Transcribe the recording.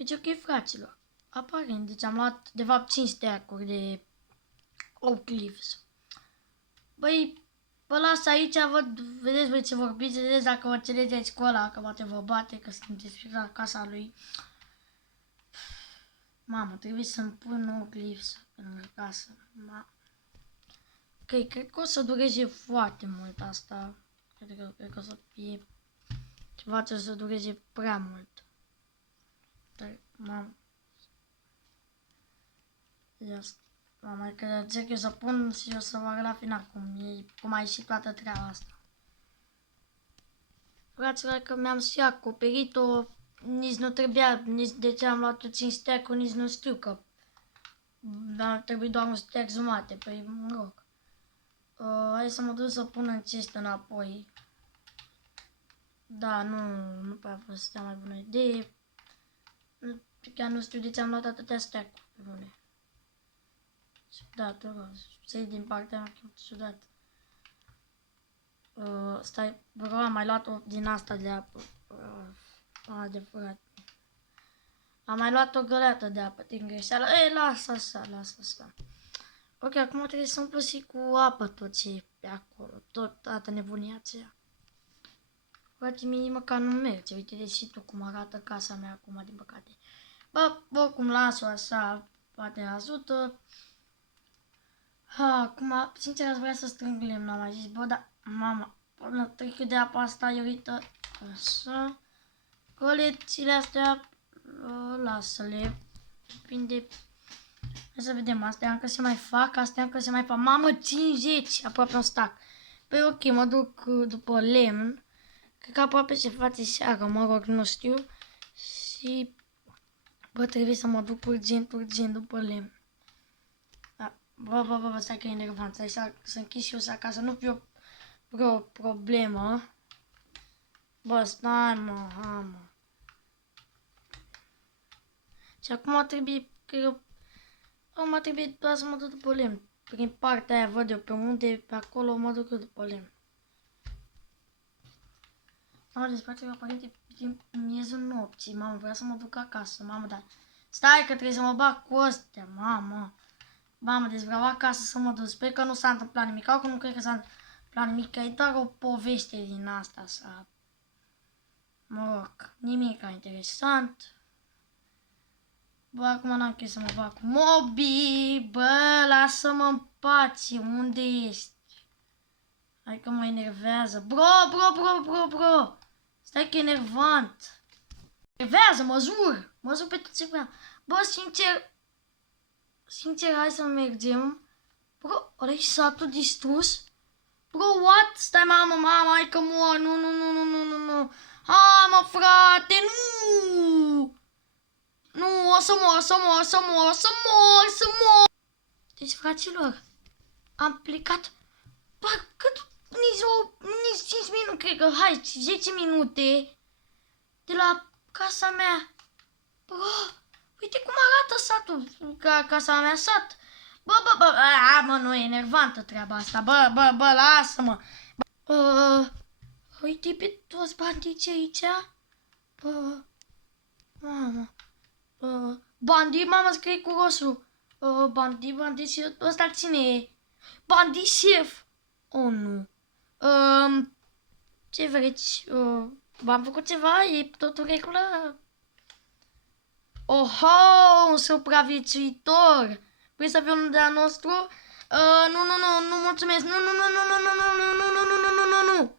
Deci ok, fraților. Aparent, deci am luat de fapt 5 stack-uri de Oak Leaves. Băi, vă las aici, vedeți voi ce vorbiți, vedeți dacă vă înțelegeți cu ăla, că poate vă bate, că sunteți la casa lui. Mamă, trebuie să-mi pun Oak Leaves în casă. Ok, cred că o să dureze foarte mult asta. Cred că o să fie ceva ce o să dureze prea mult. Dar, mamă. Mamă, că încerc eu să pun și o să vă arăt la final cum a ieșit toată treaba asta. Fraților, că mi-am și acoperit-o, nici nu trebuia, nici de ce am luat 5 stack-uri, nici nu știu că mi-a trebuit doar un stack jumate, păi mă rog. Hai să mă duc să pun în chest înapoi. Da, nu prea a fost cea mai bună idee. Chiar nu știu de ce am luat atâtea stack-uri, pe bune. Ciudat, să-i din partea mea, ciudat. Stai, bro, am mai luat-o din asta de apă. De furat. Am mai luat o găleată de apă din greșeală. Ei, lasă așa. Ok, acum trebuie să umplu și cu apă tot ce e pe acolo. Toată nebunia aceea. Frate, mie măcar nu merge. Uite și tu cum arată casa mea acum, din păcate. Bă, oricum las-o așa, poate ajută. Acum, sincer, aș vrea să strâng lemn, am mai zis, bă, dar, mama, până trică de apa asta, eu uită, așa. Colețile astea, lasă-le, depinde. Hai să vedem, astea încă se mai fac, mamă, 50, aproape un stack. Păi ok, mă duc după lemn, cred că aproape se face seara, mă rog, nu știu. Și, bă, trebuie să mă duc urgent după lemn. Bă, stai că e enervant, stai să închid și eu să acasă, nu fie o problemă. Bă, stai mă, Și acum trebuie, cred că, acum trebuie doar să mă duc după lemn. Prin partea aia văd eu pe unde, pe acolo mă duc eu după lemn. Mamă, desparte că aparent e miezul nopții, mamă, vreau să mă duc acasă, mamă, dar stai că trebuie să mă bag cu astea, mamă. Mamă, deci vreau acasă să mă duc. Sper că nu s-a întâmplat nimic. Acum nu cred că s-a întâmplat nimic. Că e doar o poveste din asta. Mă rog, nimic interesant. Bă, acum n-am chef să mă bag cu Mobi. Bă, lasă-mă în pace. Unde ești? Hai că mă enervează. Bro. Stai că e enervant. Enervează, mă jur. Mă jur pe tot ce vreau. Bă, Sincer, hai să mergem. Bro, ăla e satul distrus? Bro, what? Stai, mamă, hai că mor. Nu. Hai, mă, frate, nu! Nu, o să mor. Deci, fraților, am plecat parcă nici 5 minute, cred că, 10 minute de la casa mea. Bro, uite cum arată satul, casa mea, sat. Bă, nu e enervantă treaba asta. Bă, lasă-mă. Uite pe toți bandiții aici. Bă, mamă. Bandit, mama, scrie cu roșu. Bandit și ăsta cine e? Bandit șef. Oh, nu. Ce vreți? V-am făcut ceva? E tot în regulă? Un supraviețuitor. Vrei să fii unul de-a nostru? Nu mulțumesc. Nu.